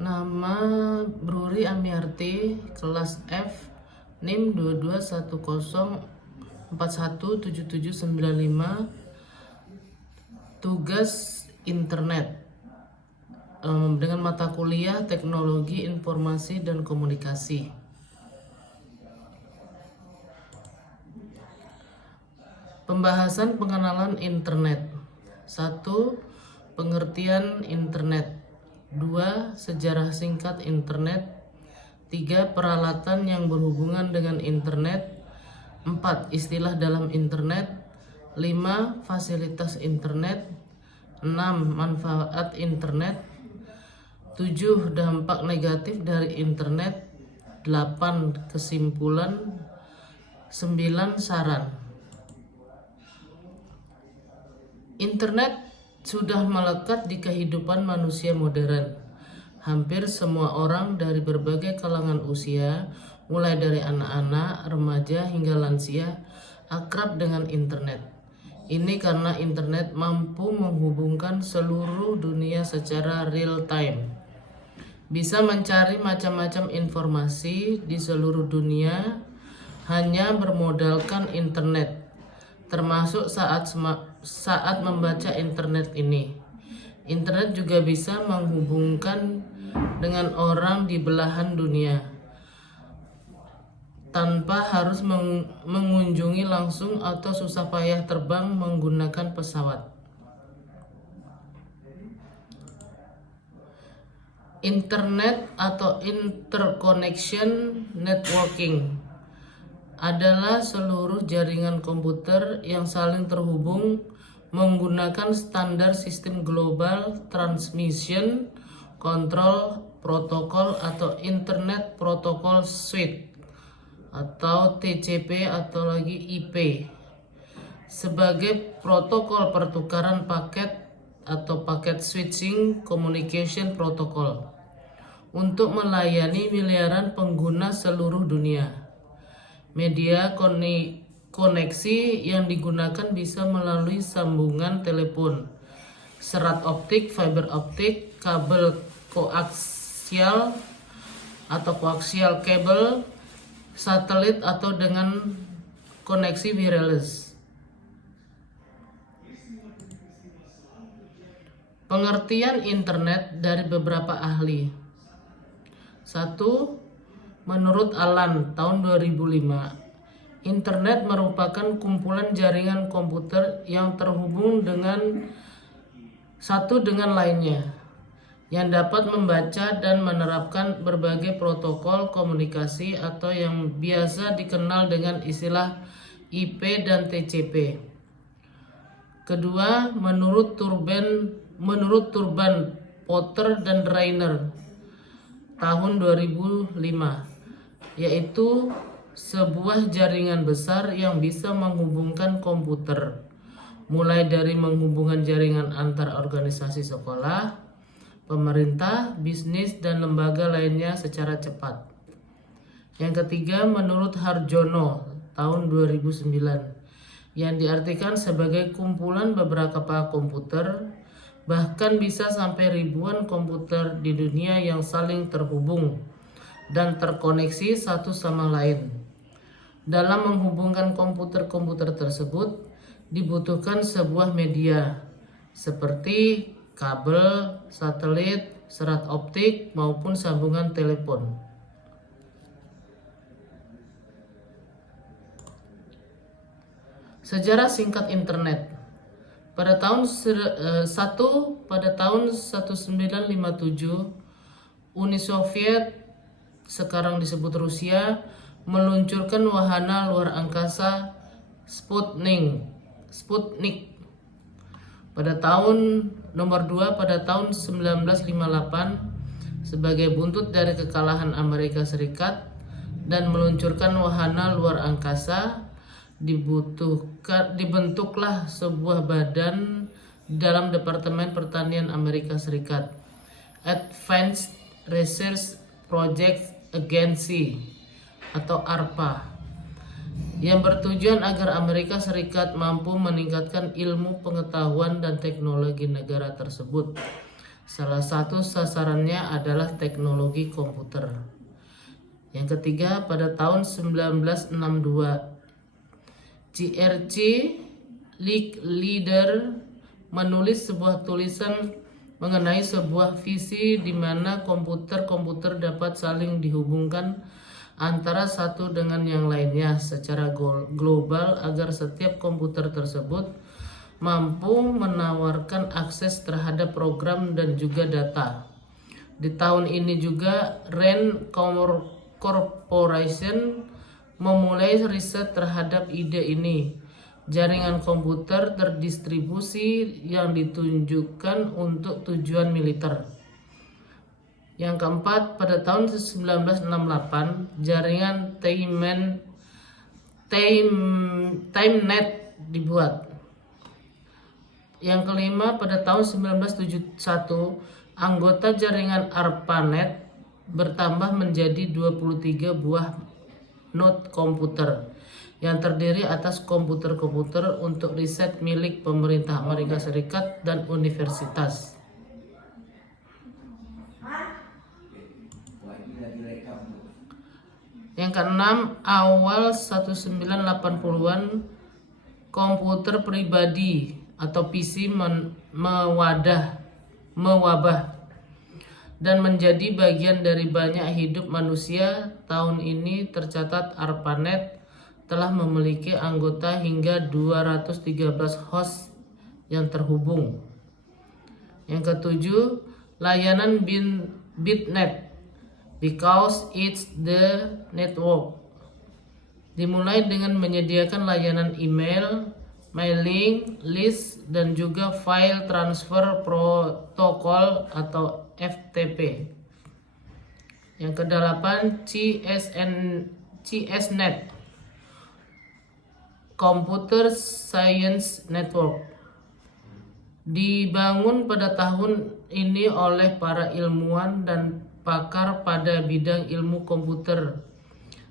Nama Bruri Amiarti, kelas F, NIM 2210417795, tugas internet dengan mata kuliah Teknologi Informasi dan Komunikasi. Pembahasan pengenalan internet. 1. Pengertian internet. 2. Sejarah singkat internet. 3. Peralatan yang berhubungan dengan internet. 4. Istilah dalam internet. 5. Fasilitas internet. 6. Manfaat internet. 7. Dampak negatif dari internet. 8. Kesimpulan. 9. Saran. Internet sudah melekat di kehidupan manusia modern. Hampir semua orang dari berbagai kalangan usia, mulai dari anak-anak, remaja hingga lansia, akrab dengan internet. Ini karena internet mampu menghubungkan seluruh dunia secara real time. Bisa mencari macam-macam informasi di seluruh dunia hanya bermodalkan internet, termasuk saat membaca internet ini. Internet juga bisa menghubungkan dengan orang di belahan dunia tanpa harus mengunjungi langsung atau susah payah terbang menggunakan pesawat. Internet atau interconnection networking adalah seluruh jaringan komputer yang saling terhubung menggunakan standar sistem global transmission control protocol atau Internet Protocol Suite atau TCP atau lagi IP sebagai protokol pertukaran paket atau paket switching communication protocol untuk melayani miliaran pengguna seluruh dunia. Media koneksi yang digunakan bisa melalui sambungan telepon, serat optik, fiber optik, kabel koaksial atau koaksial kabel, satelit atau dengan koneksi wireless. Pengertian internet dari beberapa ahli. 1. Menurut Allen tahun 2005, internet merupakan kumpulan jaringan komputer yang terhubung dengan satu dengan lainnya, yang dapat membaca dan menerapkan berbagai protokol komunikasi atau yang biasa dikenal dengan istilah IP dan TCP. Kedua, menurut Turban Potter dan Rainer tahun 2005, yaitu sebuah jaringan besar yang bisa menghubungkan komputer, mulai dari menghubungkan jaringan antar organisasi sekolah, pemerintah, bisnis, dan lembaga lainnya secara cepat. Yang ketiga, menurut Harjono tahun 2009, yang diartikan sebagai kumpulan beberapa komputer, bahkan bisa sampai ribuan komputer di dunia yang saling terhubung dan terkoneksi satu sama lain. Dalam menghubungkan komputer-komputer tersebut dibutuhkan sebuah media seperti kabel, satelit, serat optik maupun sambungan telepon. Sejarah singkat internet. Pada tahun 1957, Uni Soviet, sekarang disebut Rusia, meluncurkan wahana luar angkasa Sputnik. Pada tahun nomor 2 pada tahun 1958 sebagai buntut dari kekalahan Amerika Serikat dan meluncurkan wahana luar angkasa, dibentuklah sebuah badan dalam Departemen Pertanian Amerika Serikat, Advanced Research Project Agency atau ARPA, yang bertujuan agar Amerika Serikat mampu meningkatkan ilmu pengetahuan dan teknologi negara tersebut Salah satu sasarannya adalah teknologi komputer. Yang ketiga, pada tahun 1962, GRC Leader menulis sebuah tulisan mengenai sebuah visi di mana komputer-komputer dapat saling dihubungkan antara satu dengan yang lainnya secara global agar setiap komputer tersebut mampu menawarkan akses terhadap program dan juga data. Di tahun ini juga RAND Corporation memulai riset terhadap ide ini. Jaringan komputer terdistribusi yang ditunjukkan untuk tujuan militer. Yang keempat, pada tahun 1968, jaringan TimeNet dibuat. Yang kelima, pada tahun 1971, anggota jaringan ARPANET bertambah menjadi 23 buah node komputer yang terdiri atas komputer-komputer untuk riset milik pemerintah Amerika Serikat dan universitas. Yang keenam, awal 1980-an, komputer pribadi atau PC mewabah dan menjadi bagian dari banyak hidup manusia. Tahun ini tercatat ARPANET telah memiliki anggota hingga 213 host yang terhubung. Yang ketujuh, layanan BitNet, because it's the network, dimulai dengan menyediakan layanan email, mailing list, dan juga file transfer protokol atau FTP. Yang kedelapan, CSNet, Computer Science Network, dibangun pada tahun ini oleh para ilmuwan dan pakar pada bidang ilmu komputer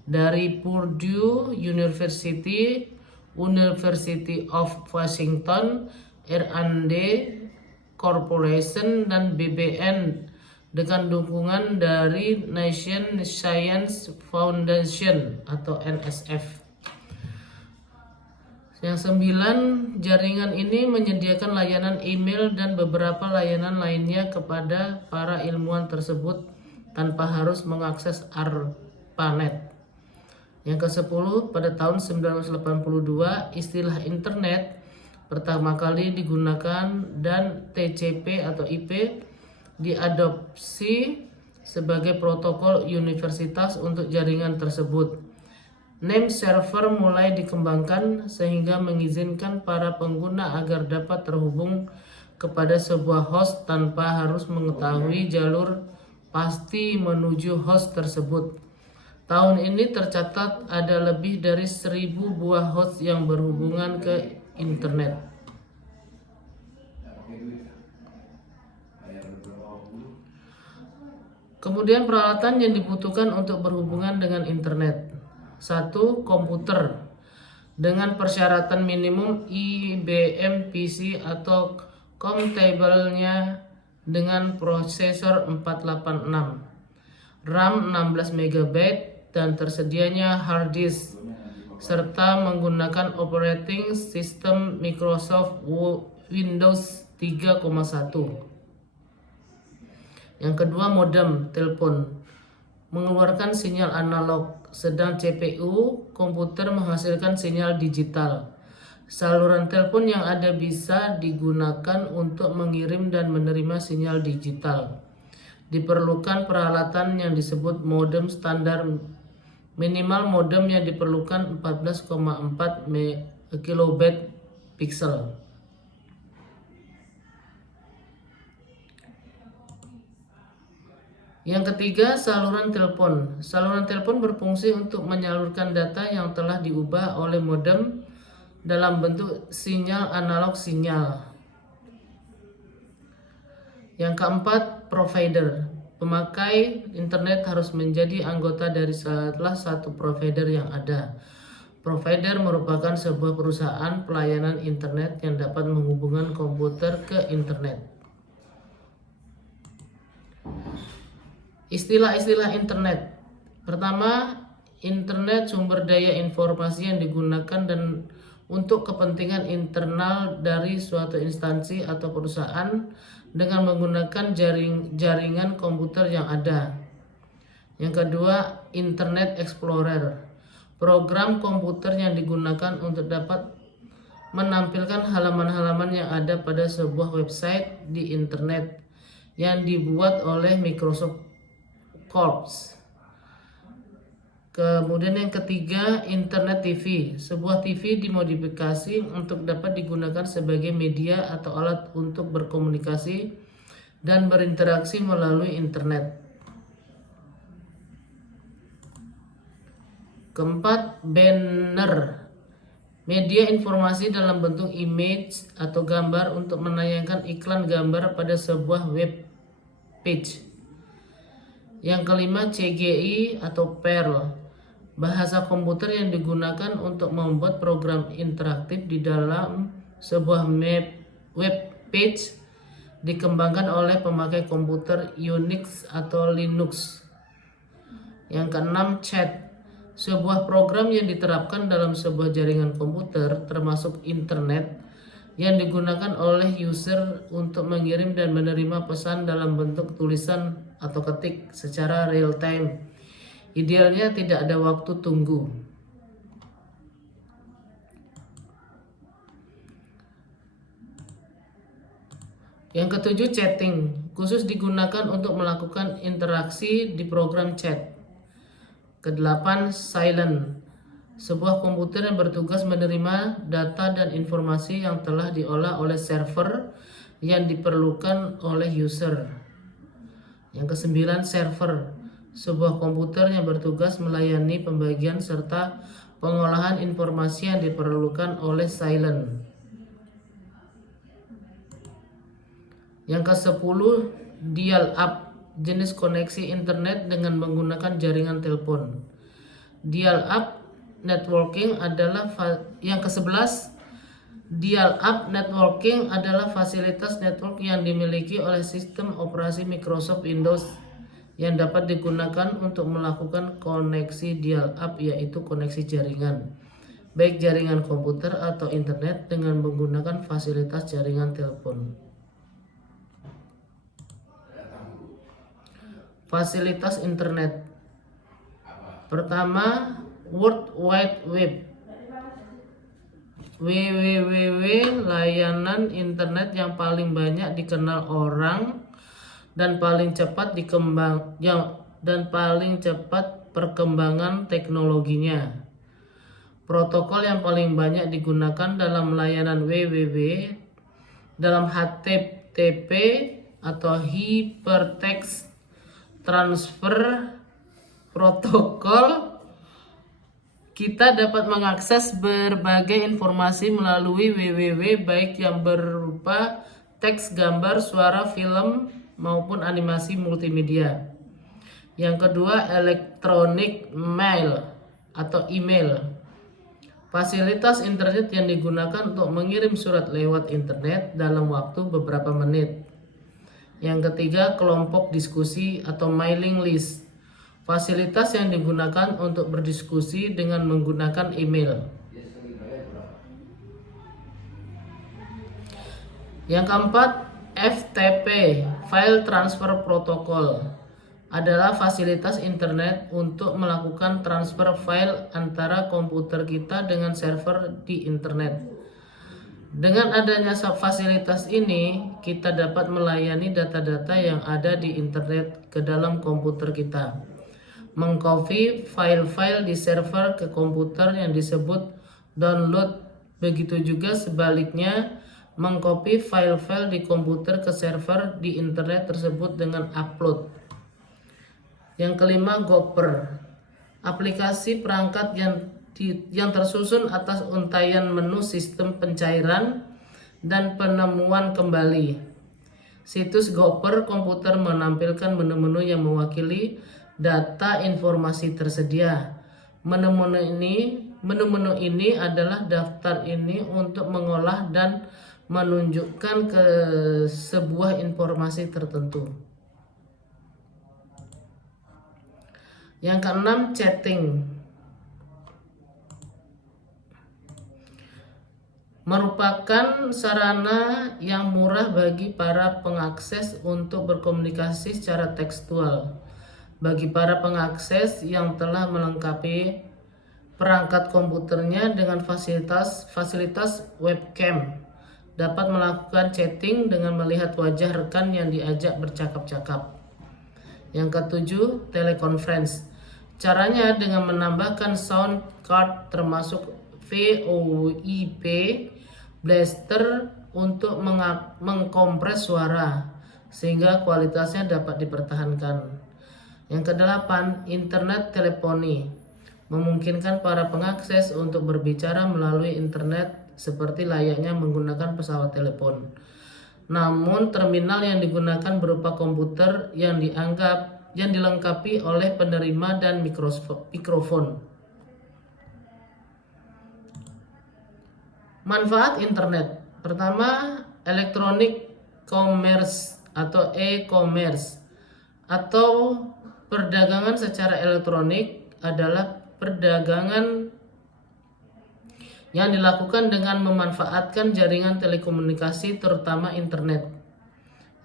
dari Purdue University, University of Washington, R&D Corporation, dan BBN dengan dukungan dari National Science Foundation atau NSF. Yang sembilan, jaringan ini menyediakan layanan email dan beberapa layanan lainnya kepada para ilmuwan tersebut tanpa harus mengakses ARPANET. Yang ke-10, pada tahun 1982, istilah internet pertama kali digunakan dan TCP atau IP diadopsi sebagai protokol universitas untuk jaringan tersebut. Name server mulai dikembangkan sehingga mengizinkan para pengguna agar dapat terhubung kepada sebuah host tanpa harus mengetahui jalur pasti menuju host tersebut. Tahun ini tercatat ada lebih dari 1.000 buah host yang berhubungan ke internet. Kemudian peralatan yang dibutuhkan untuk berhubungan dengan internet. 1. Komputer dengan persyaratan minimum IBM PC atau compatible-nya dengan prosesor 486, RAM 16 MB, dan tersedianya hard disk, serta menggunakan operating system Microsoft Windows 3.1. Yang kedua, modem telepon mengeluarkan sinyal analog, sedang CPU komputer menghasilkan sinyal digital. Saluran telepon yang ada bisa digunakan untuk mengirim dan menerima sinyal digital. Diperlukan peralatan yang disebut modem standar. Minimal modem yang diperlukan 14,4 kilobit pixel. Yang ketiga, saluran telepon. Saluran telepon berfungsi untuk menyalurkan data yang telah diubah oleh modem dalam bentuk sinyal analog sinyal. Yang keempat, provider. Pemakai internet harus menjadi anggota dari salah satu provider yang ada. Provider merupakan sebuah perusahaan pelayanan internet yang dapat menghubungkan komputer ke internet. Istilah-istilah internet. Pertama, internet sumber daya informasi yang digunakan dan untuk kepentingan internal dari suatu instansi atau perusahaan dengan menggunakan jaringan komputer yang ada. Yang kedua, Internet Explorer. Program komputer yang digunakan untuk dapat menampilkan halaman-halaman yang ada pada sebuah website di internet yang dibuat oleh Microsoft Corps. Kemudian yang ketiga, Internet TV. Sebuah TV dimodifikasi untuk dapat digunakan sebagai media atau alat untuk berkomunikasi dan berinteraksi melalui internet. Keempat, banner. Media informasi dalam bentuk image atau gambar untuk menayangkan iklan gambar pada sebuah web page. Yang kelima, CGI atau Perl. Bahasa komputer yang digunakan untuk membuat program interaktif di dalam sebuah web page dikembangkan oleh pemakai komputer Unix atau Linux. Yang keenam, chat. Sebuah program yang diterapkan dalam sebuah jaringan komputer termasuk internet yang digunakan oleh user untuk mengirim dan menerima pesan dalam bentuk tulisan atau ketik secara real time. Idealnya tidak ada waktu tunggu. Yang ketujuh, chatting. Khusus digunakan untuk melakukan interaksi di program chat. Kedelapan, silent. Sebuah komputer yang bertugas menerima data dan informasi yang telah diolah oleh server yang diperlukan oleh user. Yang kesembilan, server. Sebuah komputer yang bertugas melayani pembagian serta pengolahan informasi yang diperlukan oleh silent. Yang ke-10, dial-up. Jenis koneksi internet dengan menggunakan jaringan telepon. Dial-up networking adalah yang ke-11, dial-up networking adalah fasilitas network yang dimiliki oleh sistem operasi Microsoft Windows yang dapat digunakan untuk melakukan koneksi dial-up, yaitu koneksi jaringan, baik jaringan komputer atau internet dengan menggunakan fasilitas jaringan telepon. Fasilitas internet. Pertama, World Wide Web. WWW, layanan internet yang paling banyak dikenal orang dan paling cepat perkembangan teknologinya. Protokol yang paling banyak digunakan dalam layanan WWW dalam HTTP atau Hypertext Transfer Protokol. Kita dapat mengakses berbagai informasi melalui WWW, baik yang berupa teks, gambar, suara, film, maupun animasi multimedia. Yang kedua, electronic mail atau email. Fasilitas internet yang digunakan untuk mengirim surat lewat internet dalam waktu beberapa menit. Yang ketiga, kelompok diskusi atau mailing list. Fasilitas yang digunakan untuk berdiskusi dengan menggunakan email. Yang keempat, FTP, File Transfer Protocol, adalah fasilitas internet untuk melakukan transfer file antara komputer kita dengan server di internet. Dengan adanya fasilitas ini, kita dapat melayani data-data yang ada di internet ke dalam komputer kita, mengcopy file-file di server ke komputer yang disebut download. Begitu juga sebaliknya, mengcopy file-file di komputer ke server di internet tersebut dengan upload. Yang kelima, Gopher, aplikasi perangkat yang tersusun atas untaian menu sistem pencairan dan penemuan kembali. Situs Gopher komputer menampilkan menu-menu yang mewakili data informasi tersedia. Menu-menu ini adalah daftar ini untuk mengolah dan menunjukkan ke sebuah informasi tertentu. Yang keenam, chatting. Merupakan sarana yang murah bagi para pengakses untuk berkomunikasi secara tekstual. Bagi para pengakses yang telah melengkapi perangkat komputernya dengan fasilitas webcam, dapat melakukan chatting dengan melihat wajah rekan yang diajak bercakap-cakap. Yang ketujuh, teleconference. Caranya dengan menambahkan sound card termasuk VoIP blaster untuk mengkompres suara sehingga kualitasnya dapat dipertahankan. Yang kedelapan, internet teleponi. Memungkinkan para pengakses untuk berbicara melalui internet seperti layaknya menggunakan pesawat telepon. Namun terminal yang digunakan berupa komputer yang dilengkapi oleh penerima dan mikrofon. Manfaat internet. Pertama, electronic commerce atau e-commerce atau perdagangan secara elektronik adalah perdagangan yang dilakukan dengan memanfaatkan jaringan telekomunikasi terutama internet.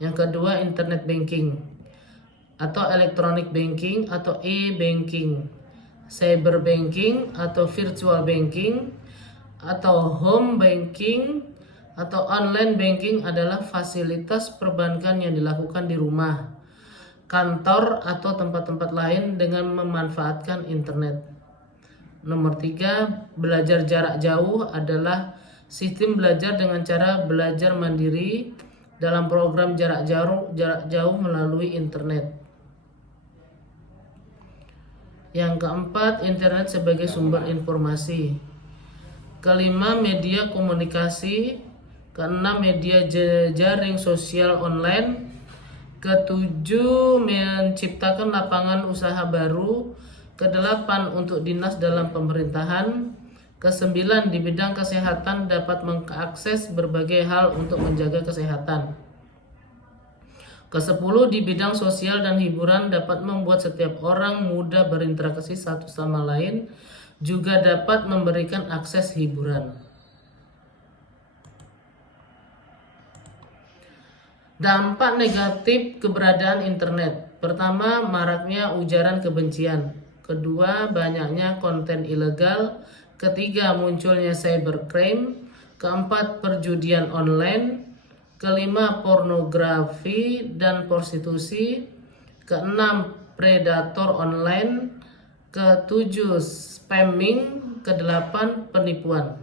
Yang kedua, internet banking atau electronic banking atau e-banking, cyber banking atau virtual banking atau home banking atau online banking adalah fasilitas perbankan yang dilakukan di rumah, kantor atau tempat-tempat lain dengan memanfaatkan internet. Nomor 3, belajar jarak jauh adalah sistem belajar dengan cara belajar mandiri dalam program jarak jauh melalui internet. Yang keempat, internet sebagai sumber informasi. Kelima, media komunikasi. Keenam, media jaring sosial online. Ketujuh, menciptakan lapangan usaha baru. Kedelapan, untuk dinas dalam pemerintahan. Kesembilan, di bidang kesehatan dapat mengakses berbagai hal untuk menjaga kesehatan. Kesepuluh, di bidang sosial dan hiburan dapat membuat setiap orang mudah berinteraksi satu sama lain, juga dapat memberikan akses hiburan. Dampak negatif keberadaan internet. Pertama, maraknya ujaran kebencian. Kedua, banyaknya konten ilegal. Ketiga, munculnya cybercrime. Keempat, perjudian online. Kelima, pornografi dan prostitusi. Keenam, predator online. Ketujuh, spamming. Kedelapan, penipuan.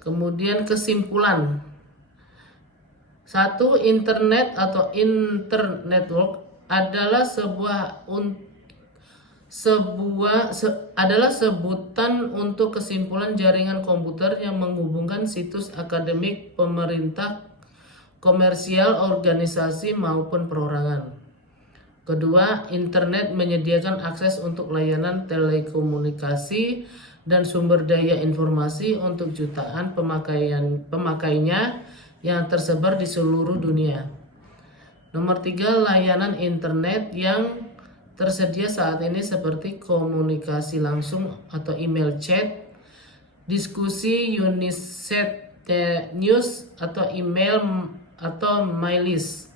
Kemudian kesimpulan. 1. Internet atau internetwork adalah sebutan untuk kesimpulan jaringan komputer yang menghubungkan situs akademik, pemerintah, komersial, organisasi maupun perorangan. Kedua, internet menyediakan akses untuk layanan telekomunikasi dan sumber daya informasi untuk jutaan pemakainya yang tersebar di seluruh dunia. Nomor 3, layanan internet yang tersedia saat ini seperti komunikasi langsung atau email chat, diskusi Usenet News atau email atau MyList.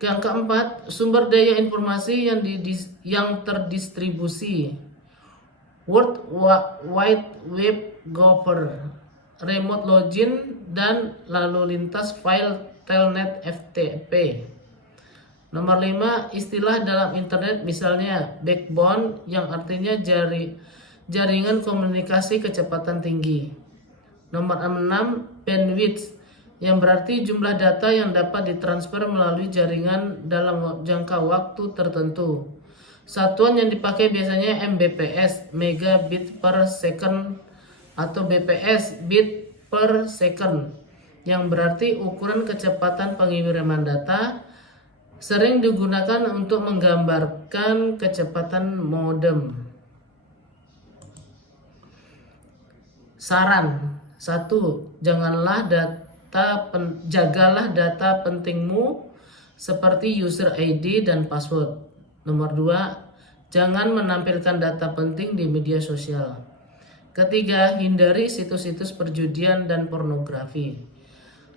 Yang keempat, sumber daya informasi yang terdistribusi, World Wide Web Gopher, remote login dan lalu lintas file telnet FTP. Nomor 5, istilah dalam internet misalnya backbone yang artinya jaringan komunikasi kecepatan tinggi. Nomor 6, bandwidth yang berarti jumlah data yang dapat ditransfer melalui jaringan dalam jangka waktu tertentu. Satuan yang dipakai biasanya Mbps, megabit per second, atau BPS, bit per second, yang berarti ukuran kecepatan pengiriman data, sering digunakan untuk menggambarkan kecepatan modem. Saran 1. Jagalah data pentingmu seperti user ID dan password. Nomor 2, jangan menampilkan data penting di media sosial. Ketiga, hindari situs-situs perjudian dan pornografi.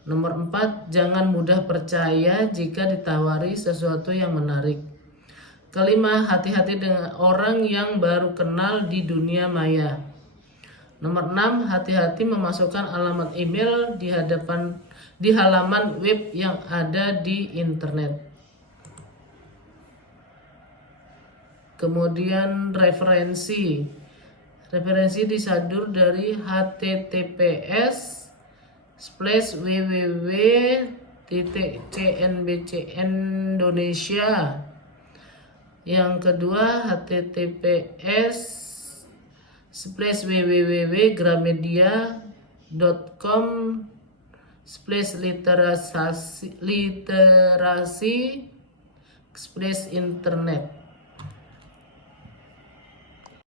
Nomor 4, jangan mudah percaya jika ditawari sesuatu yang menarik. Kelima, hati-hati dengan orang yang baru kenal di dunia maya. Nomor 6, hati-hati memasukkan alamat email di halaman web yang ada di internet. Kemudian referensi disadur dari https://www.cnbcindonesia. Yang kedua https://gramedia.com/literasi/internet.